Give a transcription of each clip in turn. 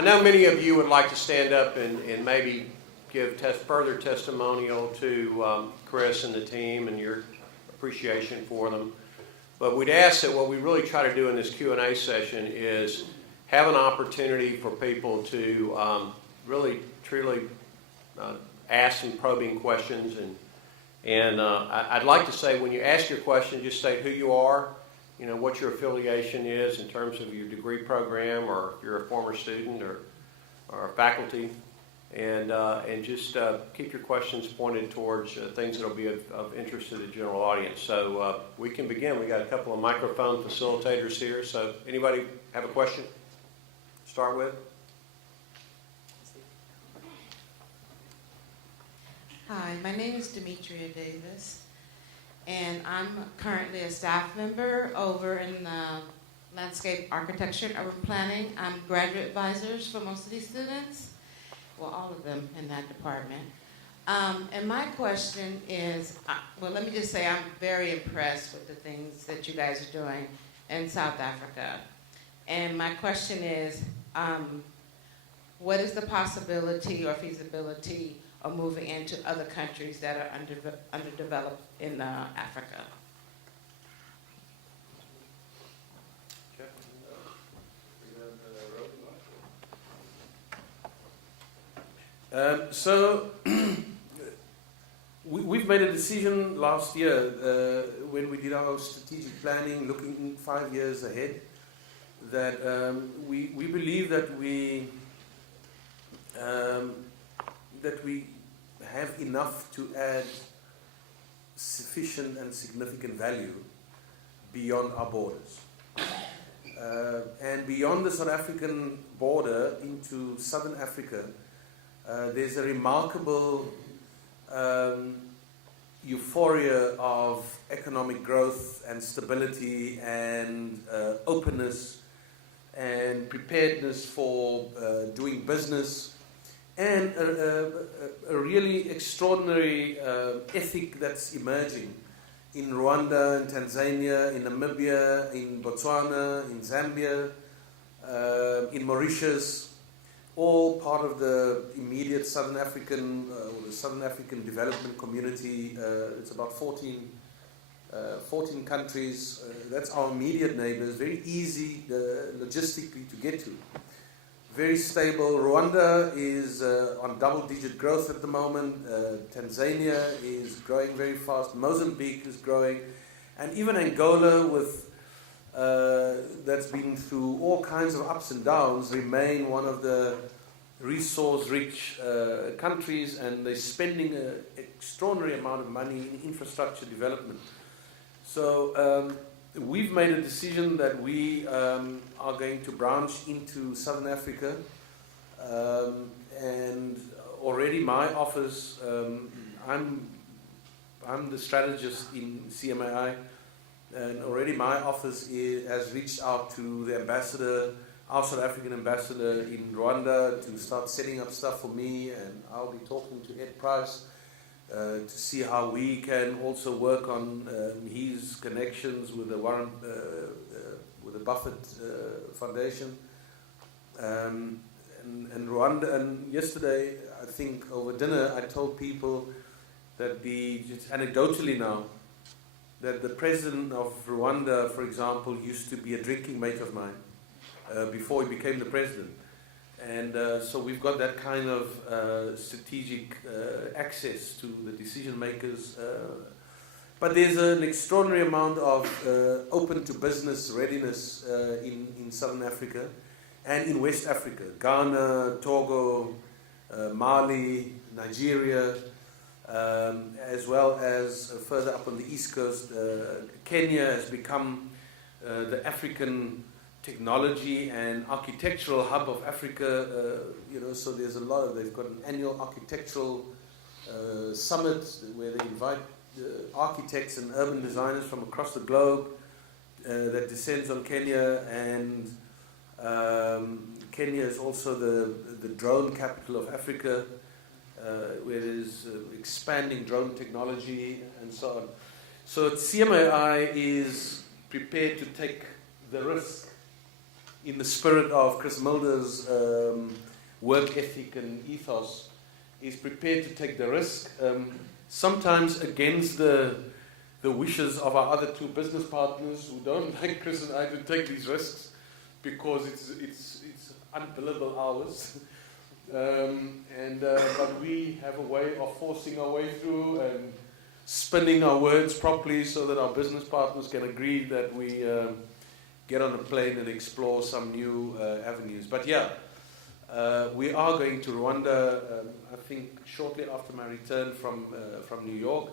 I know many of you would like to stand up and maybe give further testimonial to Chris and the team and your appreciation for them. But we'd ask that what we really try to do in this Q&A session is have an opportunity for people to really, truly ask some probing questions. And I'd like to say when you ask your question, just state who you are, you know, what your affiliation is in terms of your degree program, or if you're a former student or faculty. And just keep your questions pointed towards things that will be of interest to the general audience. So we can begin. We got a couple of microphone facilitators here. So anybody have a question to start with? Hi, my name is Demetria Davis, and I'm currently a staff member over in the landscape architecture and urban planning. I'm graduate advisors for most of these students. Well, all of them in that department. And my question is, well, let me just say I'm very impressed with the things that you guys are doing in South Africa. And my question is, what is the possibility or feasibility of moving into other countries that are underdeveloped in Africa? We've made a decision last year when we did our strategic planning, looking 5 years ahead, that we believe that we have enough to add sufficient and significant value beyond our borders. And beyond the South African border into Southern Africa, there's a remarkable euphoria of economic growth and stability and openness and preparedness for doing business, and a really extraordinary ethic that's emerging in Rwanda, in Tanzania, in Namibia, in Botswana, in Zambia, in Mauritius, all part of the immediate Southern African, or the Southern African development community. It's about 14 countries. That's our immediate neighbors. Very easy logistically to get to. Very stable. Rwanda is on double-digit growth at the moment. Tanzania is growing very fast. Mozambique is growing. And even Angola, with that's been through all kinds of ups and downs, remain one of the resource-rich countries, and they're spending an extraordinary amount of money in infrastructure development. So we've made a decision that we are going to branch into Southern Africa, and already my office, I'm the strategist in CMAI, and already my office has reached out to the ambassador, our South African ambassador in Rwanda, to start setting up stuff for me, and I'll be talking to Ed Price to see how we can also work on his connections with the with the Buffett Foundation, and Rwanda. And yesterday, I think over dinner, I told people that just anecdotally now, that the president of Rwanda, for example, used to be a drinking mate of mine before he became the president. And so we've got that kind of strategic access to the decision makers. But there's an extraordinary amount of open to business readiness in Southern Africa and in West Africa. Ghana, Togo, Mali, Nigeria, as well as further up on the East Coast. Kenya has become the African technology and architectural hub of Africa, so there's a lot of, they've got an annual architectural summit where they invite architects and urban designers from across the globe that descends on Kenya, and Kenya is also the drone capital of Africa, where there's expanding drone technology and so on. So CMAI is prepared to take the risk in the spirit of Chris Mulder's work ethic and ethos, is prepared to take the risk, sometimes against the wishes of our other two business partners who don't like Chris and I to take these risks because it's unbillable hours. But we have a way of forcing our way through and spinning our words properly so that our business partners can agree that we get on a plane and explore some new avenues. But yeah, we are going to Rwanda, I think shortly after my return from New York.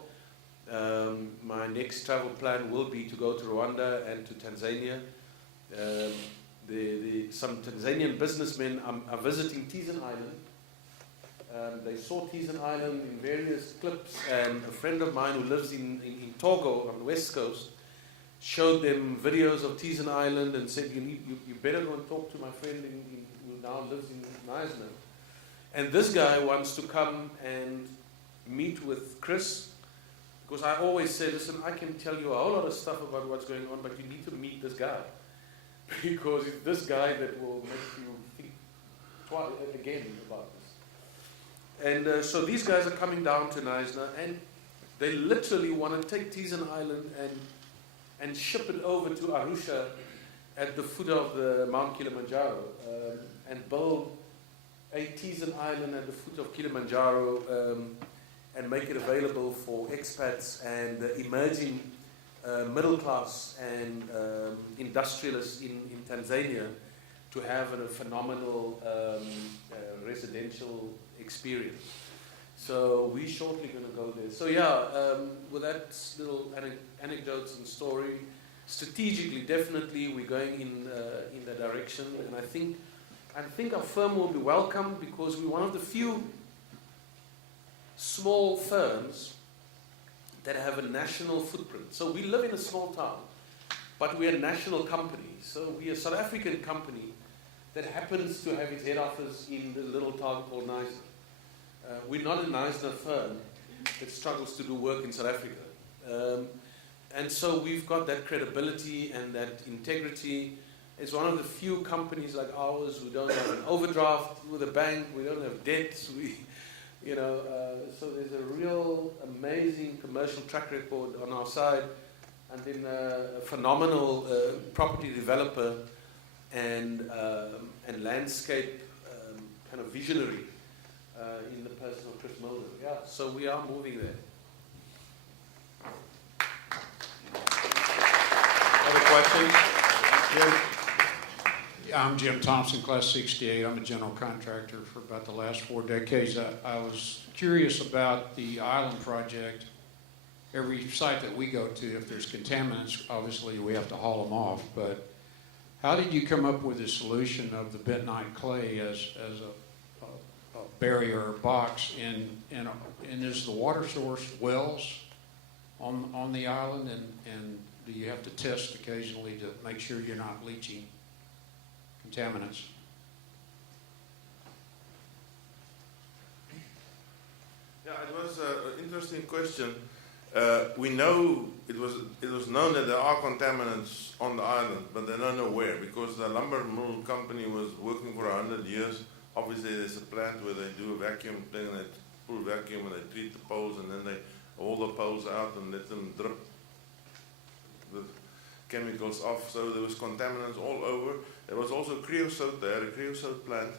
My next travel plan will be to go to Rwanda and to Tanzania. Some Tanzanian businessmen are visiting Teesan Island. They saw Teesan Island in various clips, and a friend of mine who lives in Togo on the west coast showed them videos of Teesan Island and said, you better go and talk to my friend who now lives in Knysna. And this guy wants to come and meet with Chris, because I always say, listen, I can tell you a whole lot of stuff about what's going on, but you need to meet this guy. Because it's this guy that will make you think again about this. And so these guys are coming down to Knysna, and they literally want to take Teesan Island and ship it over to Arusha at the foot of the Mount Kilimanjaro, and build a Teesan Island at the foot of Kilimanjaro, and make it available for expats and emerging middle class and industrialists in Tanzania to have a phenomenal residential experience. So we're shortly going to go there. So yeah, with that little anecdotes and story, strategically, definitely we're going in that direction, and I think our firm will be welcome because we're one of the few small firms that have a national footprint. So we live in a small town, but we're a national company. So we're a South African company that happens to have its head office in the little town called Knysna. We're not a Knysna firm that struggles to do work in South Africa. And so we've got that credibility and that integrity. It's one of the few companies like ours who don't have an overdraft with a bank. We don't have debts. So there's a real amazing commercial track record on our side, and then a phenomenal property developer and landscape kind of visionary in the person of Chris Mulder. Yeah, so we are moving there. Other questions? Jim? I'm Jim Thompson, Class 68. I'm a general contractor for about the last 4 decades. I was curious about the island project. Every site that we go to, if there's contaminants, obviously we have to haul them off. But how did you come up with the solution of the bentonite clay as a barrier or box? And is the water source wells on the island? And do you have to test occasionally to make sure you're not leaching contaminants? Yeah, it was an interesting question. We know it was known that there are contaminants on the island, but they don't know where, because the lumber mill company was working for 100 years. Obviously, there's a plant where they do a vacuum thing, they pull vacuum and they treat the poles, and then they haul the poles out and let them drip the chemicals off. So there was contaminants all over. There was also creosote there, a creosote plant.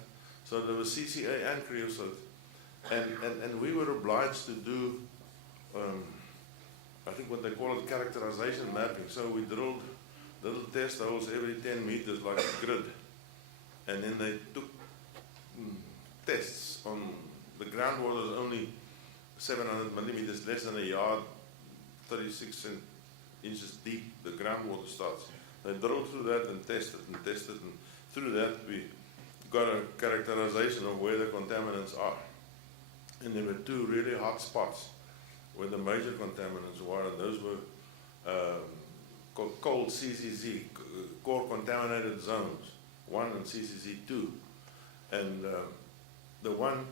So there was CCA and creosote. And we were obliged to do, I think what they call it, characterization mapping. So we drilled little test holes every 10 meters like a grid. And then they took tests on the groundwater is only 700 millimeters, less than a yard, 36 inches deep, the groundwater starts. They drilled through that and tested, and through that we got a characterization of where the contaminants are. And there were two really hot spots where the major contaminants were, and those were called CCZ, core contaminated zones, 1 and CCZ 2. And the one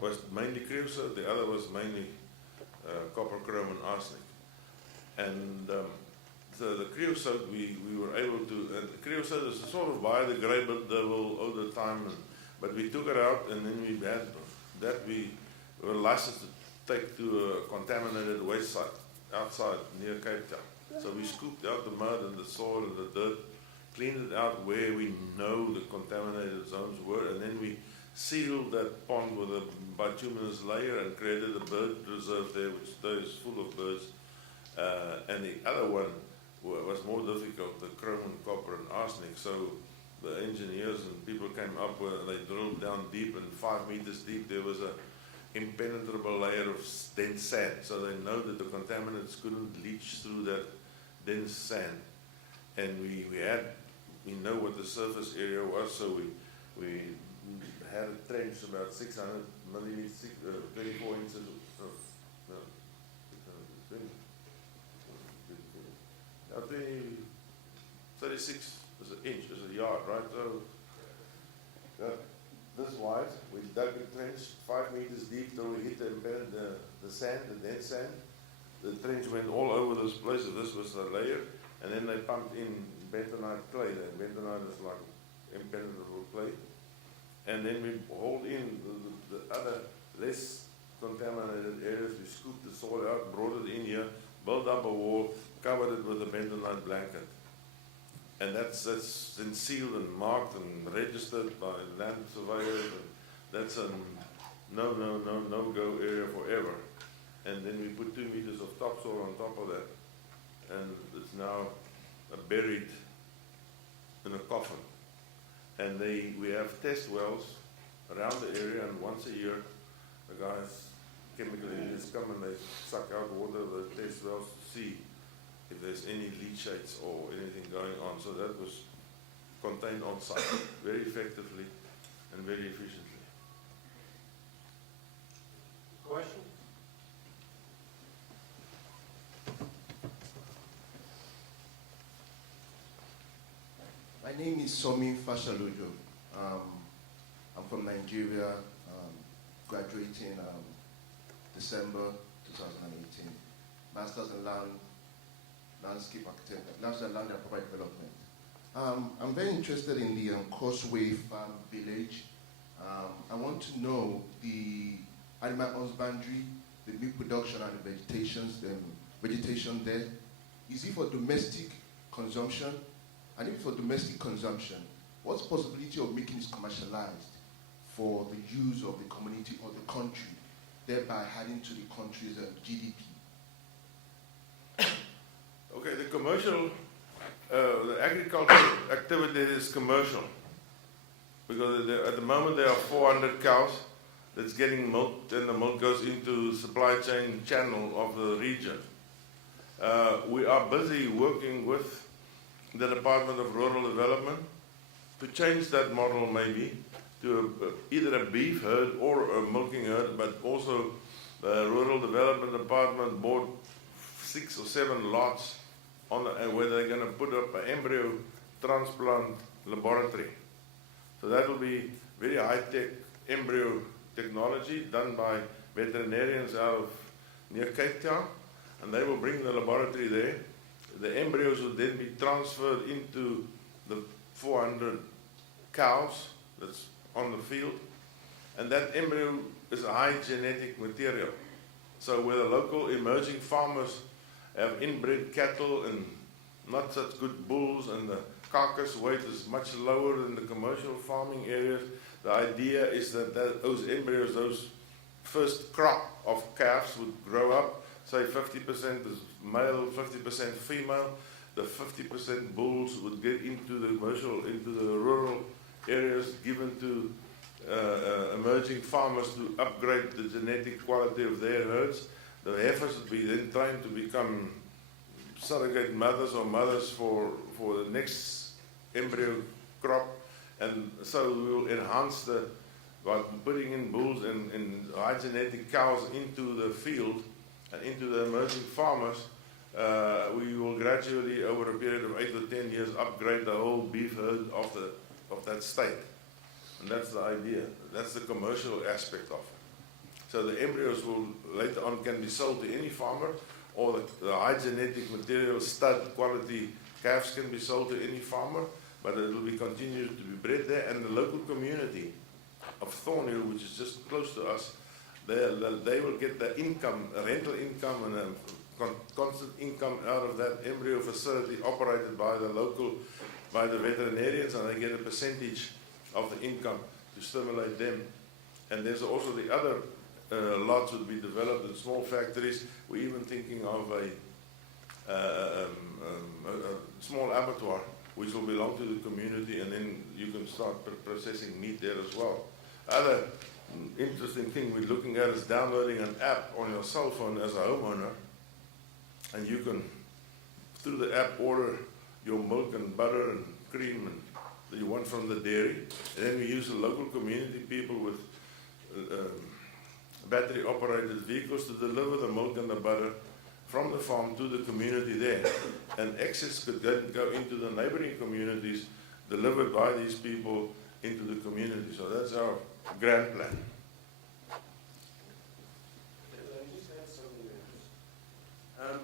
was mainly creosote, the other was mainly copper, chrome, and arsenic. And the creosote we were able to, and the creosote is sort of biodegradable over the time, but we took it out and then we had that we were licensed to take to a contaminated waste site outside near Cape Town. So we scooped out the mud and the soil and the dirt, cleaned it out where we know the contaminated zones were, and then we sealed that pond with a bituminous layer and created a bird reserve there, which today is full of birds. And the other one was more difficult, the chrome and copper and arsenic. So the engineers and people came up with, they drilled down deep, and 5 meters deep there was a impenetrable layer of dense sand. So they know that the contaminants couldn't leach through that dense sand. And we know what the surface area was, so we had a trench about 600 millimeters, 24 inches of 36 is an inch, is a yard, right? So this wide, we dug a trench 5 meters deep till we hit the sand, the dense sand. The trench went all over this place, so this was the layer, and then they pumped in bentonite clay. And bentonite is like impenetrable clay. And then we hauled in the other less contaminated areas. We scooped the soil out, brought it in here, built up a wall, covered it with a bentonite blanket. And that's then sealed and marked and registered by land surveyors. And that's a no-go area forever. And then we put 2 meters of topsoil on top of that. And it's now buried in a coffin. And we have test wells around the area, and once a year, the guys, chemical engineers, come and they suck out water of the test wells to see if there's any leachates or anything going on. So that was contained on site very effectively and very efficiently. Question? My name is Somi Fashalujo. I'm from Nigeria, graduating December 2018. Masters in Landscape Architecture, Land and Property Development. I'm very interested in the Causeway Farm Village. I want to know the animal husbandry, the meat production and the vegetation there. Is it for domestic consumption? And if for domestic consumption, what's the possibility of making this commercialized for the use of the community or the country, thereby adding to the country's GDP? Okay, the commercial, the agricultural activity is commercial. Because at the moment there are 400 cows that's getting milked, and the milk goes into the supply chain channel of the region. We are busy working with the Department of Rural Development to change that model maybe to either a beef herd or a milking herd, but also the Rural Development Department bought 6 or 7 lots on where they're going to put up an embryo transplant laboratory. So that will be very high-tech embryo technology done by veterinarians out of near Cape Town, and they will bring the laboratory there. The embryos will then be transferred into the 400 cows that's on the field, and that embryo is a high genetic material. So where the local emerging farmers have inbred cattle and not such good bulls, and the carcass weight is much lower than the commercial farming areas, the idea is that those embryos, those first crop of calves would grow up, say 50% is male, 50% female. The 50% bulls would get into the commercial, into the rural areas, given to emerging farmers to upgrade the genetic quality of their herds. The heifers would be then trained to become surrogate mothers or mothers for the next embryo crop, and so we will enhance by putting in bulls and high genetic cows into the field and into the emerging farmers. We will gradually, over a period of 8 to 10 years, upgrade the whole beef herd of that state, and that's the idea. That's the commercial aspect of it. So the embryos will later on can be sold to any farmer, or the high genetic material stud quality calves can be sold to any farmer, but it will be continued to be bred there, and the local community of Thornhill, which is just close to us, they will get the income, a rental income and a constant income out of that embryo facility operated by the veterinarians, and they get a percentage of the income to stimulate them. And there's also the other lots would be developed in small factories. We're even thinking of a small abattoir which will belong to the community, and then you can start processing meat there as well. Other interesting thing we're looking at is downloading an app on your cell phone as a homeowner, and you can, through the app, order your milk and butter and cream and that you want from the dairy, and then we use the local community people with battery-operated vehicles to deliver the milk and the butter from the farm to the community there, and excess could go into the neighboring communities, delivered by these people into the community. So that's our grand plan.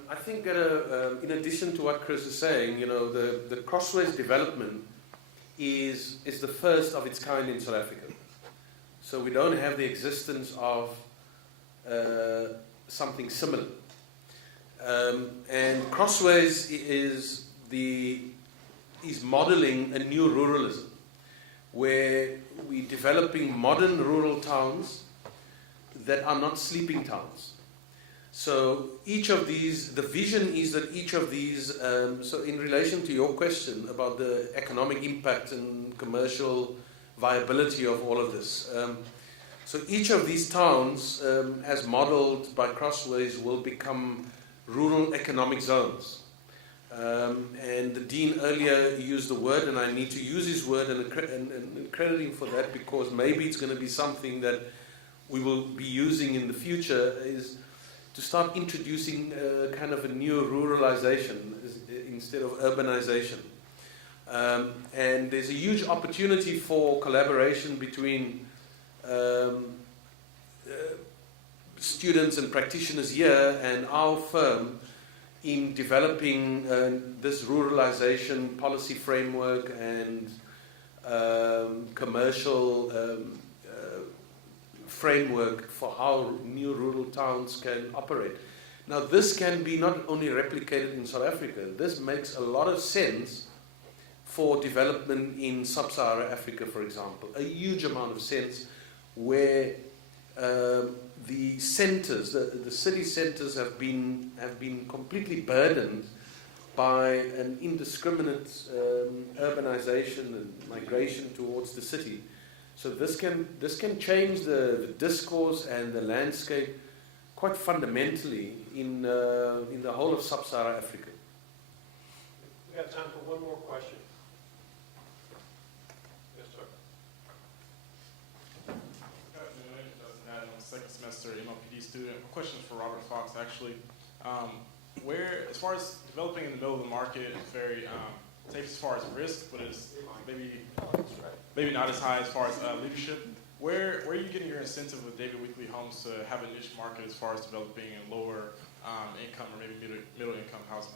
I think that in addition to what Chris is saying, the Crossways development is the first of its kind in South Africa. So we don't have the existence of something similar. And Crossways is modeling a new ruralism, where we're developing modern rural towns that are not sleeping towns. So each of these, the vision is that each of these, so in relation to your question about the economic impact and commercial viability of all of this, so each of these towns, as modeled by Crossways, will become rural economic zones. And the Dean earlier used the word, and I need to use his word and credit him for that, because maybe it's going to be something that we will be using in the future, is to start introducing kind of a new ruralization instead of urbanization. And there's a huge opportunity for collaboration between students and practitioners here and our firm in developing this ruralization policy framework and commercial framework for how new rural towns can operate. Now, this can be not only replicated in South Africa, this makes a lot of sense for development in sub-Saharan Africa, for example. A huge amount of sense, where the centers, the city centers have been completely burdened by an indiscriminate urbanization and migration towards the city. So this can change the discourse and the landscape quite fundamentally in the whole of sub-Saharan Africa. We have time for one more question. Yes, sir. Good afternoon, Justin Adams, second semester MLPD student. Question is for Robert Fox, actually. Where, as far as developing in the middle of the market, it's very safe as far as risk, but it's maybe not as high as far as leadership. Where are you getting your incentive with David Weekley Homes to have a niche market as far as developing in lower income or maybe middle income housing?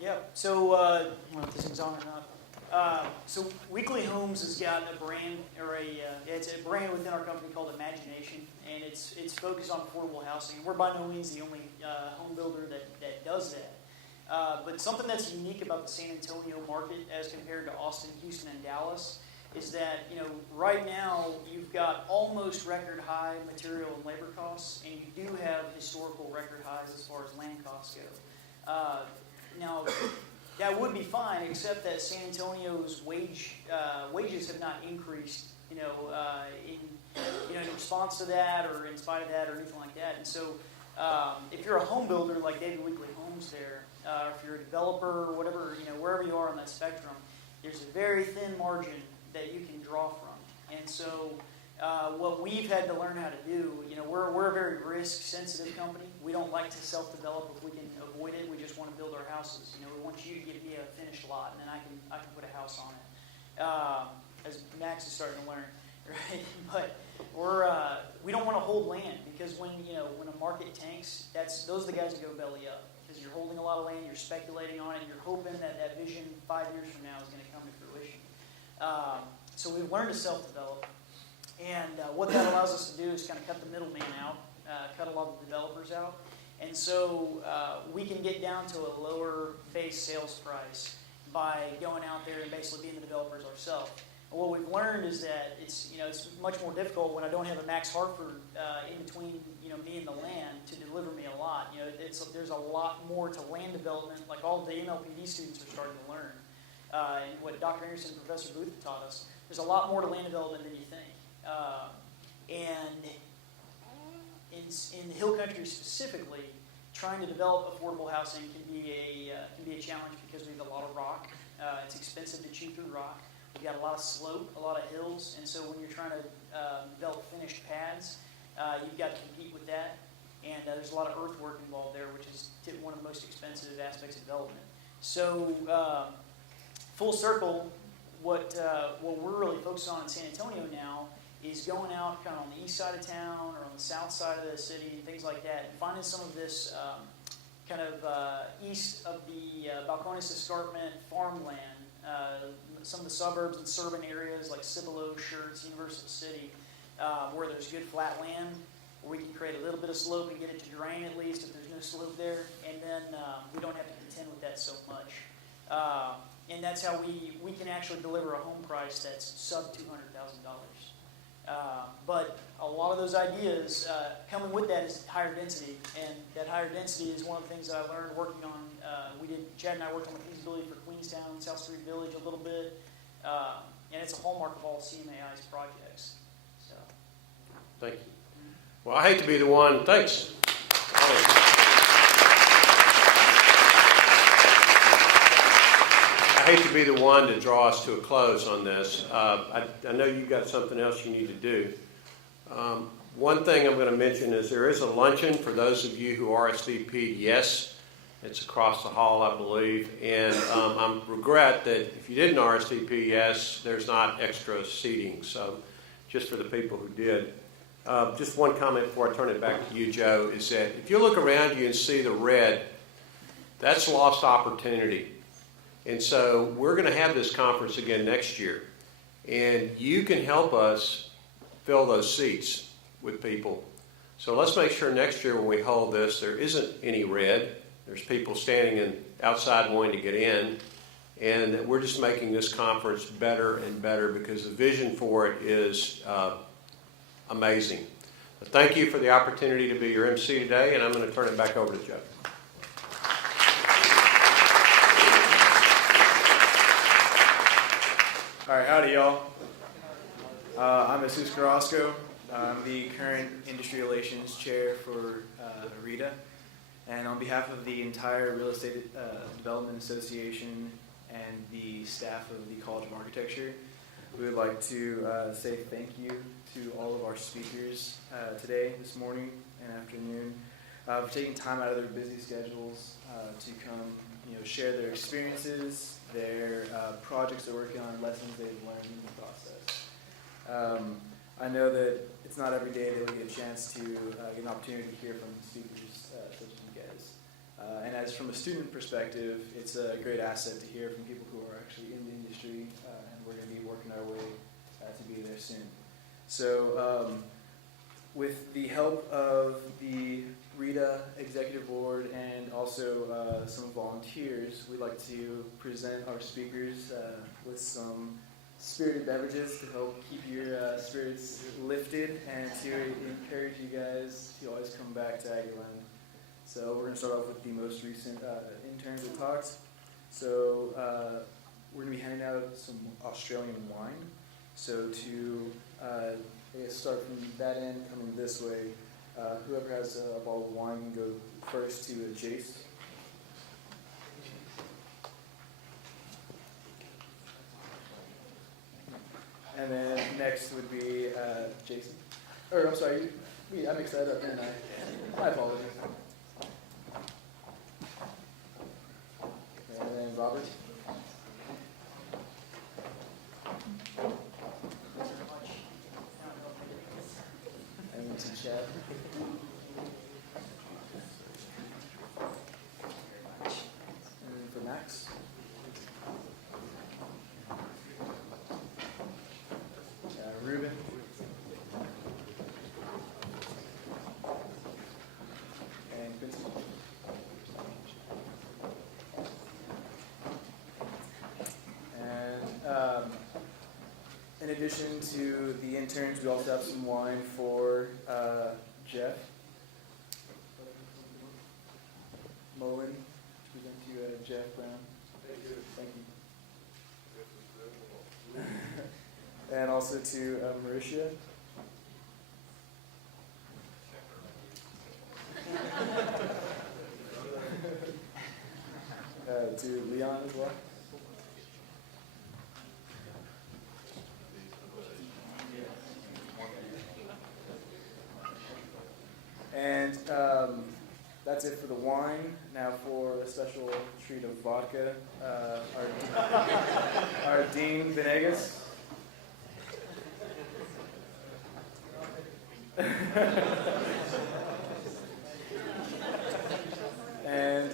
Yeah, so I don't know if this thing's on or not. So Weekley Homes has got a brand, or it's a brand within our company called Imagination, and it's focused on affordable housing. And we're by no means the only home builder that does that. But something that's unique about the San Antonio market as compared to Austin, Houston, and Dallas is that, right now you've got almost record high material and labor costs, and you do have historical record highs as far as land costs go. Now, that would be fine, except that San Antonio's wages have not increased, in response to that or in spite of that or anything like that. And so, if you're a home builder like David Weekley Homes there, or if you're a developer or whatever, wherever you are on that spectrum, there's a very thin margin that you can draw from. And so, what we've had to learn how to do, we're a very risk-sensitive company. We don't like to self-develop if we can avoid it. We just want to build our houses. We want you to give me a finished lot, and then I can put a house on it. As Max is starting to learn, right? But we don't want to hold land, because when a market tanks, those are the guys that go belly up. because you're holding a lot of land, you're speculating on it, and you're hoping that that vision 5 years from now is going to come to fruition. So we've learned to self-develop, and what that allows us to do is kind of cut the middleman out, cut a lot of the developers out, and so we can get down to a lower base sales price by going out there and basically being the developers ourselves. And what we've learned is that it's much more difficult when I don't have a Max Hartford in between me and the land to deliver me a lot. There's a lot more to land development, like all the MLPD students are starting to learn. And what Dr. Anderson and Professor Booth taught us, there's a lot more to land development than you think. And in the Hill Country specifically, trying to develop affordable housing can be a challenge because we have a lot of rock. It's expensive to chew through rock. We've got a lot of slope, a lot of hills, and so when you're trying to develop finished pads, you've got to compete with that. And there's a lot of earthwork involved there, which is one of the most expensive aspects of development. So full circle, what we're really focused on in San Antonio now is going out kind of on the east side of town or on the south side of the city and things like that, and finding some of this kind of east of the Balcones Escarpment farmland, some of the suburbs and suburban areas like Cibolo, Schertz, Universal City, where there's good flat land, where we can create a little bit of slope and get it to drain at least if there's no slope there, and then we don't have to contend with that so much. And that's how we can actually deliver a home price that's sub $200,000. But a lot of those ideas coming with that is higher density, and that higher density is one of the things that I learned working on. Chad and I worked on the feasibility for Queenstown, South Street Village a little bit, and it's a hallmark of all CMAI's projects. So, Thank you. Well, I hate to be the one. Thanks. I hate to be the one to draw us to a close on this. I know you've got something else you need to do. One thing I'm going to mention is there is a luncheon for those of you who RSVP'd. Yes, it's across the hall, I believe. And I regret that if you didn't RSVP, yes, there's not extra seating. So just for the people who did. Just one comment before I turn it back to you, Joe, is that if you look around you and see the red, that's lost opportunity. And so we're going to have this conference again next year. And you can help us fill those seats with people. So let's make sure next year when we hold this, there isn't any red. There's people standing outside wanting to get in. And that we're just making this conference better and better because the vision for it is amazing. But thank you for the opportunity to be your MC today, and I'm going to turn it back over to Joe. All right, howdy, y'all. I'm Jesus Carrasco. I'm the current Industry Relations Chair for REDA. And on behalf of the entire Real Estate Development Association and the staff of the College of Architecture, we would like to say thank you to all of our speakers today, this morning and afternoon, for taking time out of their busy schedules to come, share their experiences, their projects they're working on, lessons they've learned in the process. I know that it's not every day that we get a chance to get an opportunity to hear from speakers such as you guys. And as from a student perspective, it's a great asset to hear from people who are actually in the industry, and we're going to be working our way to be there soon. So with the help of the REDA Executive Board and also some volunteers, we'd like to present our speakers with some spirited beverages to help keep your spirits lifted and to encourage you guys to always come back to Aggieland. So we're going to start off with the most recent interns that talked. So we're going to be handing out some Australian wine. So to start from that end, coming this way, whoever has a bottle of wine can go first to Jace. And then next would be Jason. Or I'm sorry, I mixed that up, didn't I? My apologies. And then Robert. And then to Chad. addition to the interns, we also have some wine for Jeff Mullen. Present to you, Jeff Brown. Thank you. And also to Maricia. To Leon as well. And that's it for the wine. Now for a special treat of vodka, our Dean Venegas. And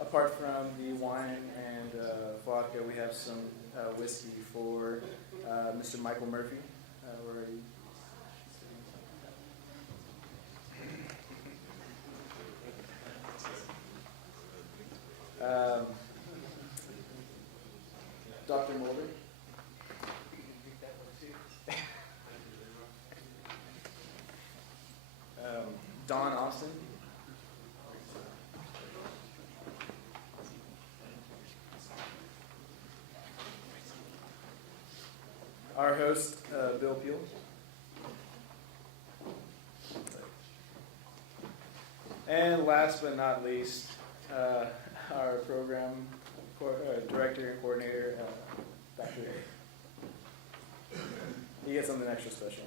apart from the wine and vodka, we have some whiskey for Mr. Michael Murphy. Where are you? Dr. Mulder. Don Austin. Our host, Bill Peel. And last but not least, our program director and coordinator, Dr. He gets something extra special.